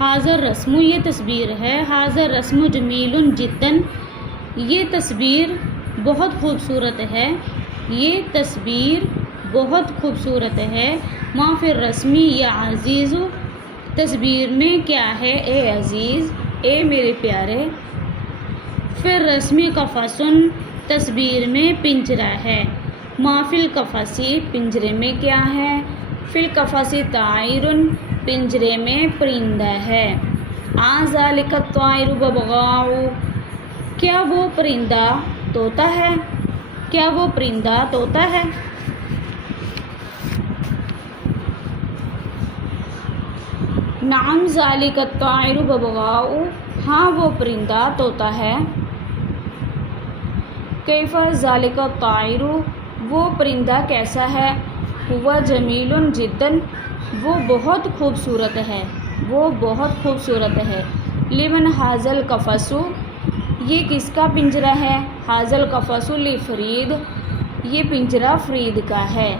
حاضر رسم یہ تصویر ہے، حاضر رسم جمیل جداً یہ تصویر بہت خوبصورت ہے، یہ تصویر بہت خوبصورت ہے۔ ما فی الرسم یا عزیز تصویر میں کیا ہے اے عزیز، اے میرے پیارے۔ فی الرسم قفص تصویر میں پنجرہ ہے۔ ما فی القفص پنجرے میں کیا ہے؟ فی القفص طائر پنجرے میں پرندہ ہے۔ ذالک الطائر ببغاء کیا وہ پرندہ طوطا ہے؟ کیا وہ پرندہ طوطا ہے؟ نعم ذالک الطائر ببغاء ہاں وہ پرندہ طوطا ہے۔ کیف ذالک الطائر وہ پرندہ کیسا ہے؟ ہوا جمیل جداً وہ بہت خوبصورت ہے، وہ بہت خوبصورت ہے۔ لمن ھذا القفص یہ کس کا پنجرہ ہے؟ ھذا القفص لفرید یہ پنجرہ فرید کا ہے۔